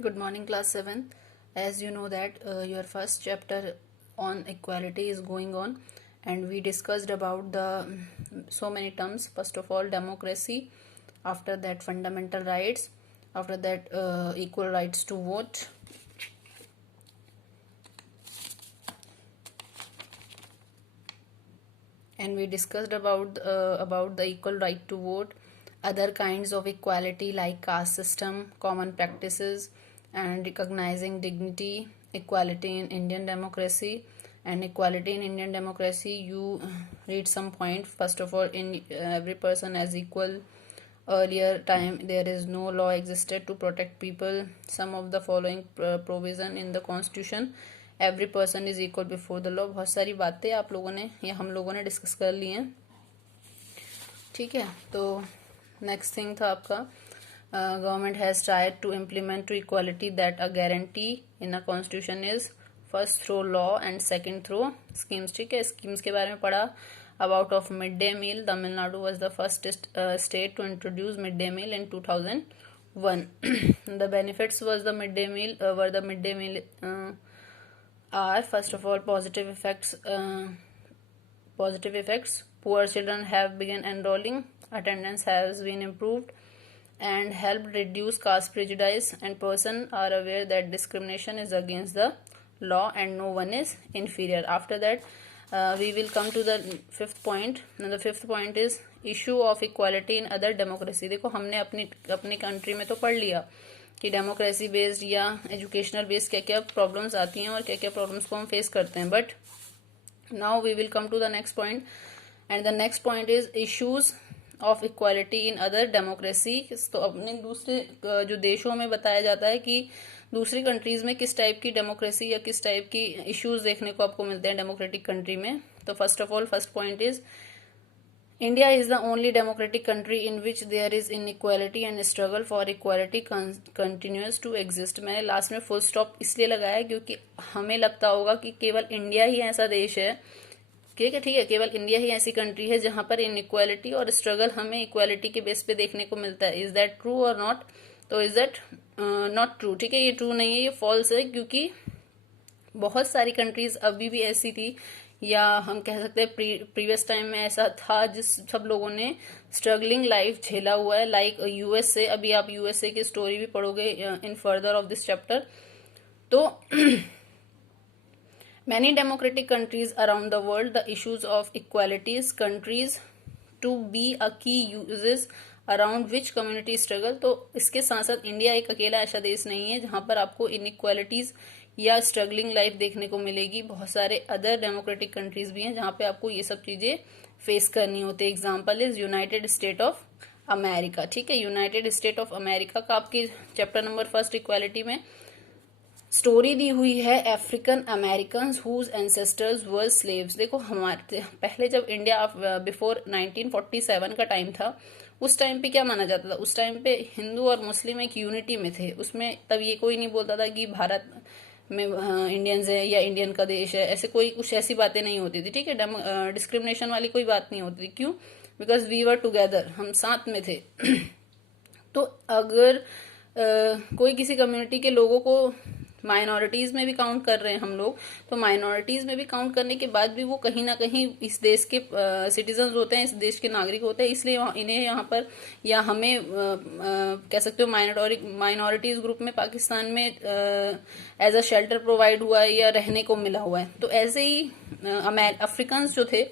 Good morning, class 7. As you know that your first chapter on equality is going on, and we discussed about the so many terms. First of all, democracy. After that, fundamental rights. After that, equal rights to vote. And we discussed about the equal right to vote, other kinds of equality like caste system, common practices, and recognizing dignity, equality in Indian democracy. And equality in Indian democracy, you read some point. First of all, in every person as equal. Earlier time there is no law existed to protect people. Some of the following provision in the constitution: every person is equal before the law. बहुत सारी बातें आप लोगों ने या हम लोगों ने डिस्कस कर ली हैं. ठीक है, तो नेक्स्ट थिंग था आपका government has tried to implement to equality that a guarantee in a constitution is first through law and second through schemes. ठीक है, स्कीम्स के बारे में पढ़ा. About of mid day meal, Tamil Nadu was the first state to introduce mid day meal in 2001. The benefits was the midday meal were the midday meal are first of all positive effects. Poor children have begun enrolling, attendance has been improved and helped reduce caste prejudice, and person are aware that discrimination is against the law and no one is inferior. After that we will come to the fifth point. Now the fifth point is issue of equality in other democracy. देखो हमने अपनी country में तो पढ़ लिया कि democracy based या educational based क्या क्या प्रॉब्लम्स आती हैं और क्या क्या प्रॉब्लम्स को हम फेस करते हैं. But now we will come to the next point, and the next point is issues of equality in other democracy. तो अपने दूसरे जो देशों में बताया जाता है कि दूसरी कंट्रीज में किस टाइप की डेमोक्रेसी या किस टाइप की इश्यूज देखने को आपको मिलते हैं डेमोक्रेटिक कंट्री में. तो first of all first point is India is the only democratic country in which there is inequality and struggle for equality continues to exist. मैंने लास्ट में फुल स्टॉप इसलिए लगाया क्योंकि हमें लगता होगा कि केवल इंडिया ही ऐसा देश है, ठीक है, केवल इंडिया ही ऐसी कंट्री है जहां पर इनइक्वालिटी और स्ट्रगल हमें इक्वालिटी के बेस पे देखने को मिलता है. इज दैट ट्रू और नॉट? तो इज दैट नॉट ट्रू. ठीक है, ये ट्रू नहीं है, ये फॉल्स है, क्योंकि बहुत सारी कंट्रीज अभी भी ऐसी थी, या हम कह सकते हैं प्रीवियस टाइम में ऐसा था जिस सब लोगों ने स्ट्रगलिंग लाइफ झेला हुआ है, लाइक यूएसए. अभी आप यूएसए की स्टोरी भी पढ़ोगे in further of this chapter. तो many democratic countries around the world the issues of equalities countries to be a key uses around which community struggle. तो इसके साथ साथ इंडिया एक अकेला ऐसा देश नहीं है जहां पर आपको इनइक्वालिटीज या स्ट्रगलिंग लाइफ देखने को मिलेगी. बहुत सारे अदर डेमोक्रेटिक कंट्रीज भी हैं जहां पे आपको ये सब चीजें फेस करनी होती है. Example is united state of America. ठीक है, यूनाइटेड स्टेट ऑफ अमेरिका का आपके चैप्टर नंबर फर्स्ट इक्वालिटी में स्टोरी दी हुई है African American whose ancestors were slaves. देखो हमारे पहले जब इंडिया बिफोर 1947 का टाइम था, उस टाइम पे क्या माना जाता था? उस टाइम पे हिंदू और मुस्लिम एक यूनिटी में थे. उसमें तब ये कोई नहीं बोलता था कि भारत में इंडियंस है या इंडियन का देश है, ऐसे कोई कुछ ऐसी बातें नहीं होती थी. ठीक है, डिस्क्रिमिनेशन वाली कोई बात नहीं होती थी. क्यों? बिकॉज वी वर टुगेदर, हम साथ में थे. तो अगर कोई किसी कम्युनिटी के लोगों को माइनॉरिटीज में भी काउंट कर रहे हैं हम लोग, तो माइनॉरिटीज में भी काउंट करने के बाद भी वो कहीं ना कहीं इस देश के सिटीजन होते हैं, इस देश के नागरिक होते हैं. इसलिए इन्हें यहाँ पर या हमें कह सकते हो माइनॉरिटीज ग्रुप में पाकिस्तान में एज अ शेल्टर प्रोवाइड हुआ है या रहने को मिला हुआ है. तो ऐसे ही अफ्रीकन्स जो थे,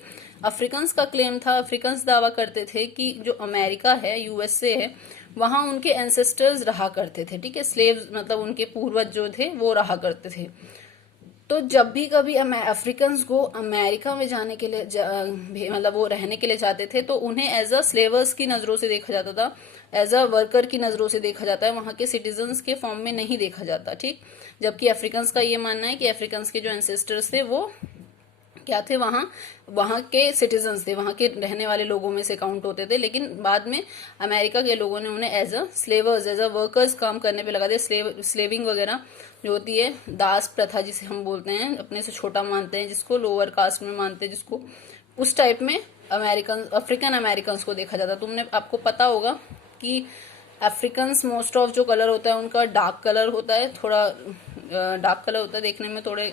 अफ्रीकन्स का क्लेम था, अफ्रीकन्स दावा करते थे कि जो अमेरिका है, यूएसए है, वहां उनके एंसेस्टर्स रहा करते थे. ठीक है, स्लेव्स मतलब उनके पूर्वज जो थे वो रहा करते थे. तो जब भी कभी अफ्रीकन्स को अमेरिका में जाने के लिए मतलब वो रहने के लिए जाते थे, तो उन्हें एज अ स्लेवर्स की नजरों से देखा जाता था, एज अ वर्कर की नजरों से देखा जाता है, वहां के सिटीजन्स के फॉर्म में नहीं देखा जाता. ठीक, जबकि अफ्रीकन्स का ये मानना है कि अफ्रीकन्स के जो एंसेस्टर्स थे वो क्या थे, वहां के सिटीजन्स थे, वहां के रहने वाले लोगों में से काउंट होते थे. लेकिन बाद में अमेरिका के लोगों ने उन्हें as a slavers, as a workers काम करने पे लगा दिया. स्लेविंग वगैरह जो होती है, दास प्रथा जिसे हम बोलते हैं, अपने से छोटा मानते हैं जिसको, लोअर कास्ट में मानते हैं जिसको, उस टाइप में अफ्रीकन अमेरिकन को देखा जाता. तुमने आपको पता होगा कि अफ्रीकन्स मोस्ट ऑफ जो कलर होता है उनका डार्क कलर होता है, थोड़ा डार्क कलर होता है, देखने में थोड़े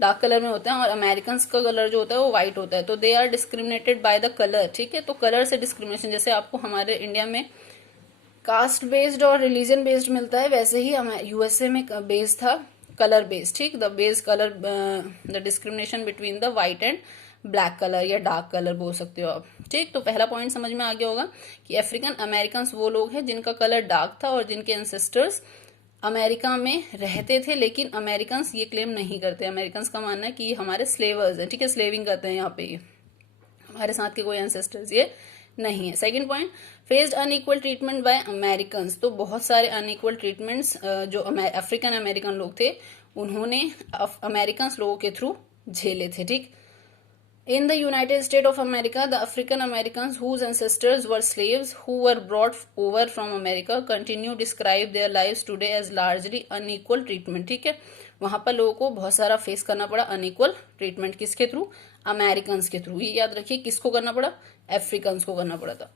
डार्क कलर में होते हैं, और अमेरिकन्स का कलर जो होता है वो व्हाइट होता है। तो they are discriminated by the colour, ठीक है। तो कलर से डिस्क्रिमिनेशन, जैसे आपको हमारे इंडिया में कास्ट बेस्ड और रिलीजन बेस्ड मिलता है, वैसे ही यूएसए में बेस्ड था कलर बेस्ड, ठीक। The base colour, the discrimination between the white and black colour या डार्क कलर बोल सकते हो आप, ठीक। तो पहला पॉइंट समझ में आ गया होगा कि अफ्रीकन अमेरिकन्स वो लोग हैं जिनका कलर डार्क था और जिनके एंसेस्टर्स अमेरिका में रहते थे, लेकिन अमेरिकन्स ये क्लेम नहीं करते। अमेरिकन्स का मानना है कि ये हमारे स्लेवर्स हैं, ठीक है, स्लेविंग करते हैं यहाँ पे, ये हमारे साथ के कोई एंसेस्टर्स ये नहीं है। Second point, faced unequal treatment bye Americans. तो बहुत सारे अनइक्वल ट्रीटमेंट्स जो अफ्रीकन अमेरिकन लोग थे उन्होंने अमेरिकन्स लोगों के थ्रू झेले थे, ठीक। In the United States of America, the African Americans whose ancestors were slaves who were brought over from America continue describe their lives today as largely unequal treatment, ठीक है। वहां पर लोगों को बहुत सारा फेस करना पड़ा अनइक्वल ट्रीटमेंट, किसके थ्रू? अमेरिकन्स के थ्रू। ये याद रखिए, किसको करना पड़ा? अफ्रीकन्स को करना पड़ा था।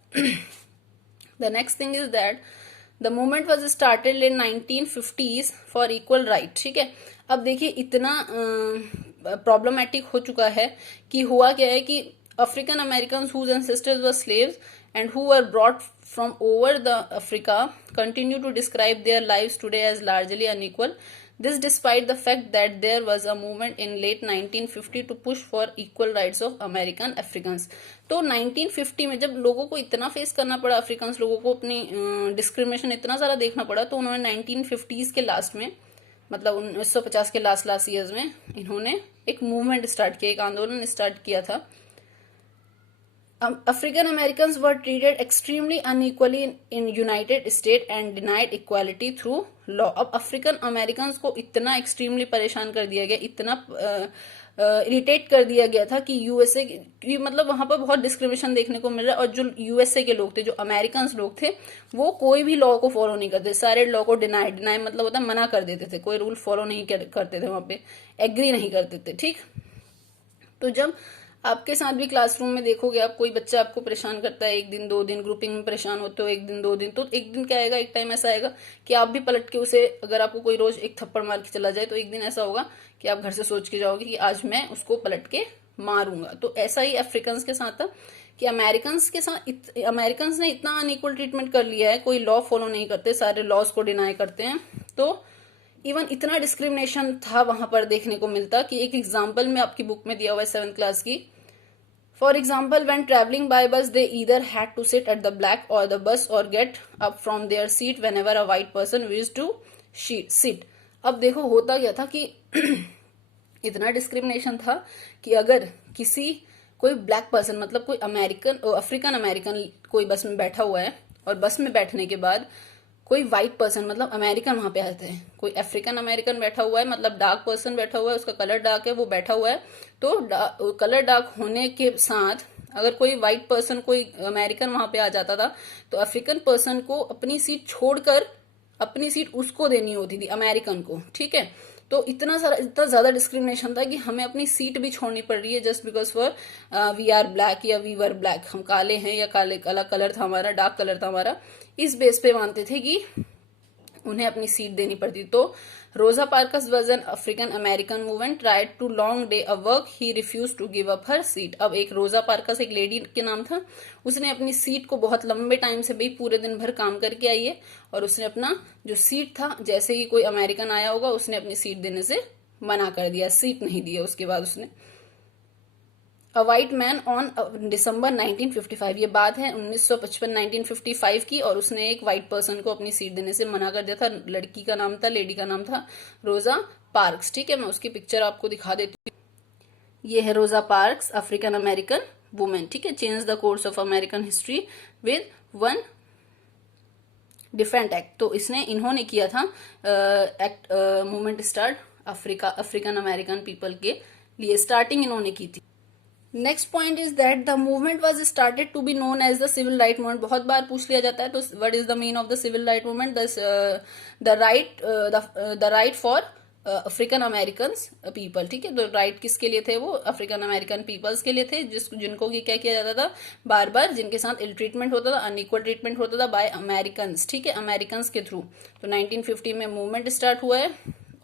The next thing is that the movement was started in 1950s for equal right, ठीक है। अब देखिए इतना प्रॉब्लमेटिक हो चुका है कि हुआ क्या है कि African American whose ancestors were slaves and who were brought from over the Africa continue to describe their lives today as largely unequal. This despite the fact that there was a movement in late 1950 to push for equal rights of American Africans. तो 1950 में जब लोगों को इतना face करना पड़ा, Africans लोगों को अपनी डिस्क्रिमिनेशन इतना सारा देखना पड़ा, तो उन्होंने 1950s के लास्ट में, मतलब 1950 के लास्ट ईयर्स में इन्होंने एक मूवमेंट स्टार्ट किया, एक आंदोलन स्टार्ट किया था। African Americans were treated extremely unequally in United state and denied equality through law. अब अफ्रीकन अमेरिकन्स को इतना एक्सट्रीमली परेशान कर दिया गया, इतना इरिटेट कर दिया गया था कि यूएसए की, मतलब वहां पर बहुत डिस्क्रिमिनेशन देखने को मिल रहा है। और जो यूएसए के लोग थे, जो अमेरिकन्स लोग थे, वो कोई भी लॉ को फॉलो नहीं करते, सारे लॉ को डिनाई मतलब होता है मना कर देते थे, कोई रूल फॉलो नहीं करते थे, वहां पे एग्री नहीं करते थे, ठीक। तो जब आपके साथ भी क्लासरूम में देखोगे आप, कोई बच्चा आपको परेशान करता है, एक दिन 2 दिन ग्रुपिंग में परेशान होते हो, एक दिन 2 दिन, तो एक दिन क्या आएगा, एक टाइम ऐसा आएगा कि आप भी पलट के उसे, अगर आपको कोई रोज एक थप्पड़ मार के चला जाए, तो एक दिन ऐसा होगा कि आप घर से सोच के जाओगे कि आज मैं उसको पलट के मारूंगा। तो ऐसा ही अफ्रीकन्स के साथ था कि अमेरिकन्स के साथ अमेरिकन्स ने इतना अनइक्वल ट्रीटमेंट कर लिया है, कोई लॉ फॉलो नहीं करते, सारे लॉज को डिनाई करते हैं। तो इवन इतना डिस्क्रिमिनेशन था वहां पर देखने को मिलता कि एक एग्जाम्पल में आपकी बुक में दिया हुआ है 7th क्लास की। For example, when traveling by bus, they either had to sit at the back or the bus or get up from their seat whenever a white person wished to sit. अब देखो होता क्या था कि इतना discrimination था कि अगर किसी कोई ब्लैक पर्सन, मतलब कोई अफ्रीकन अमेरिकन कोई बस में बैठा हुआ है, और बस में बैठने के बाद कोई व्हाइट पर्सन, मतलब अमेरिकन वहां पे आते हैं, कोई अफ्रीकन अमेरिकन बैठा हुआ है, मतलब डार्क पर्सन बैठा हुआ है, उसका कलर डार्क है, वो बैठा हुआ है, तो कलर डार्क होने के साथ अगर कोई व्हाइट पर्सन, कोई अमेरिकन वहां पे आ जाता था, तो अफ्रीकन पर्सन को अपनी सीट छोड़कर अपनी सीट उसको देनी होती थी, अमेरिकन को, ठीक है। तो इतना ज्यादा डिस्क्रिमिनेशन था कि हमें अपनी सीट भी छोड़नी पड़ रही है just because for we are black या वी वर ब्लैक, हम काले हैं या काले अलग कलर था हमारा, डार्क कलर था हमारा, इस बेस पे मानते थे कि उन्हें अपनी सीट देनी पड़ती। तो Rosa Parks was an African American woman tried to long day a work, he refuse to give up her seat. अब एक रोजा पार्कस एक लेडी के नाम था, उसने अपनी सीट को बहुत लंबे टाइम से भाई पूरे दिन भर काम करके आई है, और उसने अपना जो सीट था, जैसे ही कोई अमेरिकन आया होगा उसने अपनी सीट देने से मना कर दिया, सीट नहीं दिया उसके बाद उसने। अ वाइट मैन ऑन दिसंबर 1955, ये बात है 1955 की, और उसने एक व्हाइट पर्सन को अपनी सीट देने से मना कर दिया था। लड़की का नाम था, लेडी का नाम था रोजा पार्क्स, ठीक है। मैं उसकी पिक्चर आपको दिखा देती हूँ। ये है रोजा पार्क्स, अफ्रीकन अमेरिकन वुमेन, ठीक है। Change the course of American history with one different act. तो इन्होंने किया था act, movement start African American people के लिए, स्टार्टिंग इन्होंने की थी। Next point is that the movement was started to be known as the civil right movement. बहुत बार पूछ लिया जाता है, तो what is the mean of the civil right movement? The right for African American people, ठीक है। तो राइट किसके लिए थे? वो अफ्रीकन अमेरिकन पीपल्स के लिए थे, जिनको कि क्या किया जाता था, बार बार जिनके साथ इल ट्रीटमेंट होता था, अनइक्वल ट्रीटमेंट होता था बाय अमेरिकन, ठीक है, अमेरिकन के थ्रू। तो 1950 में मूवमेंट स्टार्ट हुआ है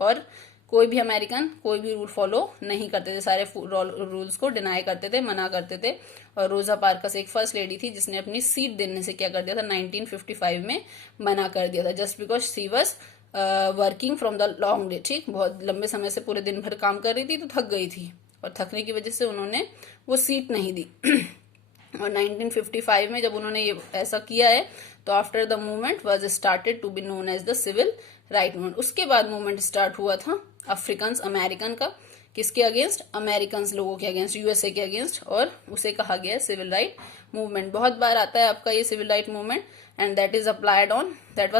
और कोई भी अमेरिकन कोई भी रूल फॉलो नहीं करते थे, सारे रूल्स को डिनाई करते थे, मना करते थे। और रोजा पार्कस एक फर्स्ट लेडी थी जिसने अपनी सीट देने से क्या कर दिया था, 1955 में मना कर दिया था, just because she was working from the long day, ठीक, बहुत लंबे समय से पूरे दिन भर काम कर रही थी तो थक गई थी, और थकने की वजह से उन्होंने वो सीट नहीं दी। और 1955 में जब उन्होंने ये ऐसा किया है तो after the movement was started to be known as the civil right movement. उसके बाद मूवमेंट स्टार्ट हुआ था अफ्रीकन अमेरिकन का, किसके अगेंस्ट? अमेरिकन लोगों के अगेंस्ट, यूएसए के अगेंस्ट, और उसे कहा गया है सिविल राइट मूवमेंट। बहुत बार आता है आपका ये civil right movement, and that was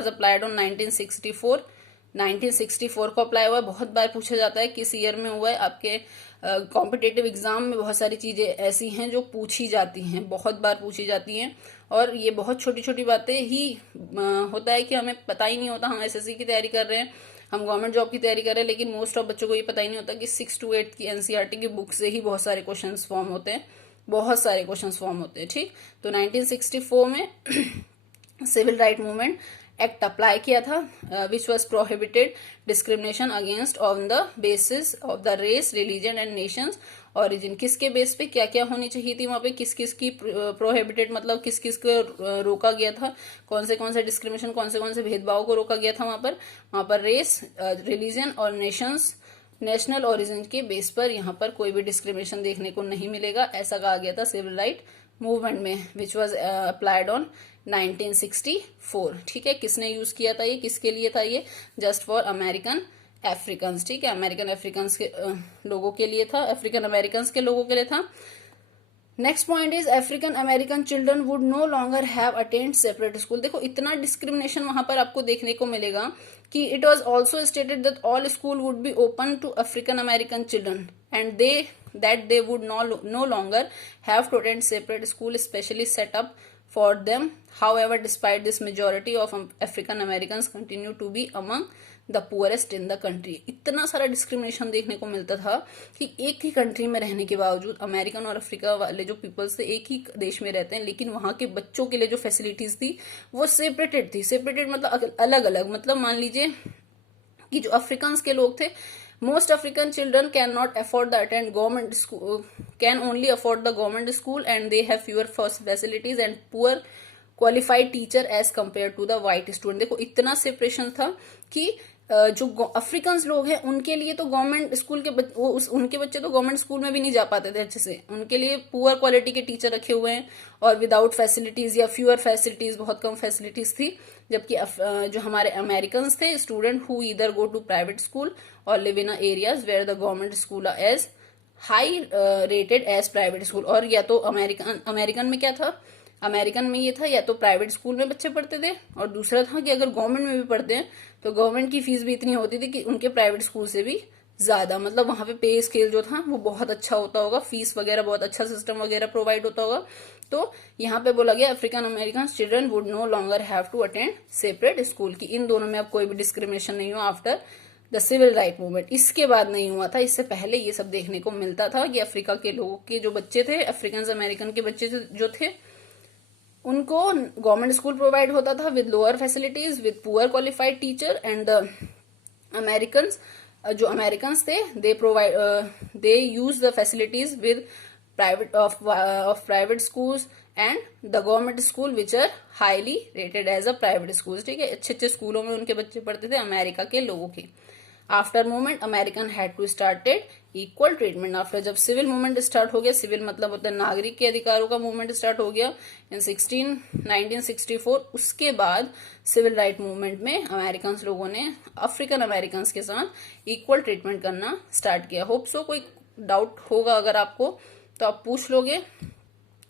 applied on 1964। 1964 को अप्लाई हुआ है। बहुत बार पूछा जाता है किस ईयर में हुआ है। आपके कॉम्पिटेटिव एग्जाम में बहुत सारी चीजें ऐसी हैं जो पूछी जाती हैं, बहुत बार पूछी जाती हैं, और ये बहुत छोटी छोटी बातें ही होता है कि हमें पता ही नहीं होता। हम एसएससी की तैयारी कर रहे हैं, हम गवर्नमेंट जॉब की तैयारी कर रहे हैं, लेकिन मोस्ट ऑफ बच्चों को ये पता ही नहीं होता कि 6 to 8 की एनसीईआरटी की बुक से ही बहुत सारे क्वेश्चन फॉर्म होते हैं, बहुत सारे क्वेश्चन फॉर्म होते हैं, ठीक। तो 1964 में civil right movement act apply किया था, which was prohibited discrimination against on the basis of the race, religion and nations origin. किसके बेस पे क्या क्या होनी चाहिए थी वहां पे, किस किस की प्रोहिबिटेड मतलब किस किस को रोका गया था, कौन से डिस्क्रिमिनेशन, कौन से भेदभाव को रोका गया था वहां पर रेस, रिलीजन और नेशनल ओरिजिन के बेस पर यहाँ पर कोई भी डिस्क्रिमिनेशन देखने को नहीं मिलेगा, ऐसा कहा गया था सिविल राइट मूवमेंट में, विच वॉज अप्लाइड ऑन 1964, ठीक है। किसने यूज किया था ये, किसके लिए था ये? जस्ट फॉर अमेरिकन अफ्रीकन, ठीक है, अमेरिकन अफ्रीकन के लोगों के लिए था, अफ्रीकन अमेरिकन के लोगों के लिए था। Next point is African American children would no longer have attend separate school. देखो इतना डिस्क्रिमिनेशन वहां पर आपको देखने को मिलेगा कि it was also stated that all school would be open to African American children and they would no longer have to attend separate school specially set up for them. However, despite this, majority of African Americans continue to be among the poorest in the country. इतना सारा discrimination देखने को मिलता था कि एक ही country में रहने के बावजूद अमेरिकन और अफ्रीका वाले जो पीपल्स थे एक ही देश में रहते हैं, लेकिन वहां के बच्चों के लिए जो फैसिलिटीज थी वो सेपरेटेड थी। सेपरेटेड मतलब अलग अलग, मतलब मान लीजिए कि जो अफ्रीकन के लोग थे, most African children cannot afford the attend government school, can only afford the government school, and they have fewer facilities and poor qualified teacher as compared to the white student। देखो इतना separation था कि जो African लोग हैं उनके लिए तो गवर्नमेंट स्कूल के उनके बच्चे तो गवर्नमेंट स्कूल में भी नहीं जा पाते थे अच्छे से, उनके लिए पुअर क्वालिटी के टीचर रखे हुए हैं और विदाउट फैसिलिटीज या फ्यूअर फैसिलिटीज, बहुत कम फैसिलिटीज थी। जबकि जो हमारे अमेरिकन थे, student who either go to private school और live in areas where the government school as high rated as private school. और या तो अमेरिकन में क्या था, अमेरिकन में ये था या तो प्राइवेट स्कूल में बच्चे पढ़ते थे, और दूसरा था कि अगर गवर्नमेंट में भी पढ़ते हैं तो गवर्नमेंट की फीस भी इतनी होती थी कि उनके प्राइवेट स्कूल से भी ज्यादा, मतलब वहां पे पे स्केल जो था वो बहुत अच्छा होता होगा, फीस वगैरह बहुत अच्छा सिस्टम वगैरह प्रोवाइड होता होगा। तो यहाँ पे बोला गया African American children would no longer have to attend separate school, की इन दोनों में अब कोई भी डिस्क्रिमिनेशन नहीं हुआ after the civil right movement. इसके बाद नहीं हुआ था, इससे पहले ये सब देखने को मिलता था कि अफ्रीका के लोगों के जो बच्चे थे, अफ्रीकन अमेरिकन के बच्चे जो थे, उनको गवर्नमेंट स्कूल प्रोवाइड होता था with lower facilities, with poor qualified teacher, and the American जो अमेरिकन थे they use the facilities with private schools and the government school which are highly rated as a private school, ठीक है। अच्छे अच्छे स्कूलों में उनके बच्चे पढ़ते थे अमेरिका के लोगों के। After movement American had to started equal treatment. After जब सिविल मूवमेंट स्टार्ट हो गया, सिविल मतलब होता है नागरिक के अधिकारों का मूवमेंट स्टार्ट हो गया इन 1964, उसके बाद सिविल राइट मूवमेंट में अमेरिकन लोगों ने अफ्रीकन अमेरिकन के साथ इक्वल ट्रीटमेंट करना स्टार्ट किया। होप सो कोई डाउट होगा अगर आपको तो आप पूछ लोगे,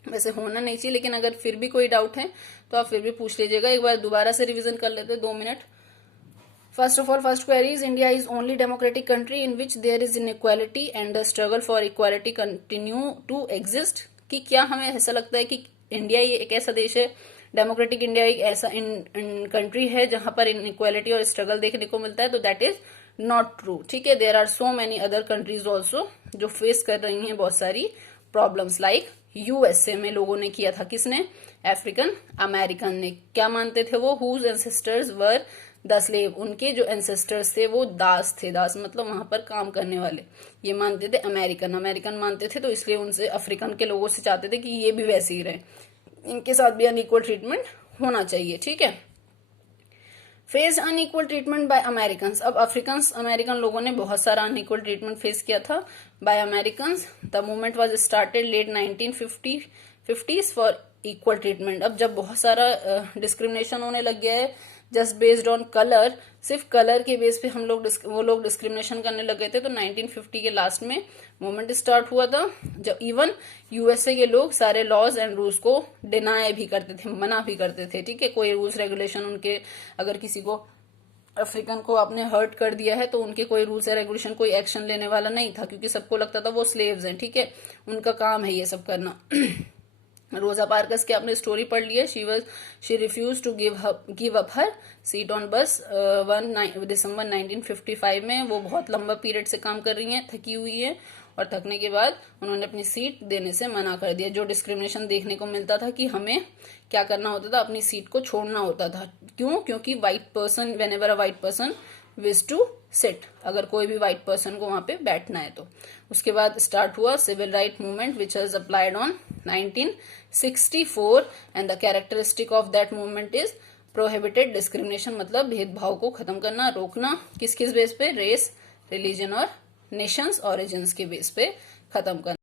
वैसे होना नहीं चाहिए, लेकिन अगर फिर भी कोई डाउट है तो आप फिर भी पूछ लीजिएगा। एक बार दोबारा से रिवीजन कर लेते 2 minute. First of all, first query is India is only democratic country in which there is inequality and the struggle for equality continue to exist। कि क्या हमें ऐसा लगता है कि इंडिया ये एक ऐसा देश है, डेमोक्रेटिक इंडिया एक ऐसा कंट्री है जहां पर इनइक्वालिटी और स्ट्रगल देखने को मिलता है? तो दैट इज नॉट ट्रू, ठीक है। There are so many other countries also जो फेस कर रही हैं बहुत सारी प्रॉब्लम्स, लाइक यूएसए में लोगों ने किया था, किसने, अफ्रीकन अमेरिकन ने। क्या मानते थे वो, whose ancestors were the slave, उनके जो एंसेस्टर्स थे वो दास थे, दास मतलब वहां पर काम करने वाले, ये मानते थे अमेरिकन, अमेरिकन मानते थे, तो इसलिए उनसे अफ्रीकन के लोगों से चाहते थे कि ये भी वैसे ही रहे, इनके साथ भी अनइक्वल ट्रीटमेंट होना चाहिए, ठीक है। Face unequal treatment by American, अब अफ्रीकन अमेरिकन लोगों ने बहुत सारा अनइक्वल ट्रीटमेंट फेस किया था by American. The movement was started late 1950s for equal treatment. अब जब बहुत सारा डिस्क्रिमिनेशन होने लग गया है जस्ट बेस्ड ऑन कलर, सिर्फ कलर के बेस पे वो लोग डिस्क्रिमिनेशन करने लग गए थे, तो 1950 के लास्ट में मूवमेंट स्टार्ट हुआ था, जब इवन यूएसए के लोग सारे लॉज एंड रूल्स को डिनाई भी करते थे, मना भी करते थे, ठीक है। कोई रूल्स रेगुलेशन उनके, अगर किसी को अफ्रीकन को आपने हर्ट कर दिया है तो उनके कोई रूल्स या रेगुलेशन, कोई एक्शन लेने वाला नहीं था, क्योंकि सबको लगता था वो स्लेव्स हैं, ठीक है, उनका काम है ये सब करना। रोजा पार्कस की आपने स्टोरी पढ़ ली है, she refuse to give up her seat on bus 1 दिसंबर 1955 में। वो बहुत लंबा पीरियड से काम कर रही हैं, थकी हुई है, और थकने के बाद उन्होंने अपनी सीट देने से मना कर दिया। जो डिस्क्रिमिनेशन देखने को मिलता था कि हमें क्या करना होता था, अपनी सीट को छोड़ना होता था। क्यों? क्योंकि white person, whenever a white person wish to sit, अगर कोई भी व्हाइट पर्सन को वहां पे बैठना है तो। उसके बाद स्टार्ट हुआ civil right movement which has applied on 1964 and the characteristic of that movement is prohibited discrimination, मतलब भेदभाव को खत्म करना, रोकना, किस किस बेस पे, रेस, रिलीजन और नेशंस, ऑरिजिन्स के बेस पे खत्म करना।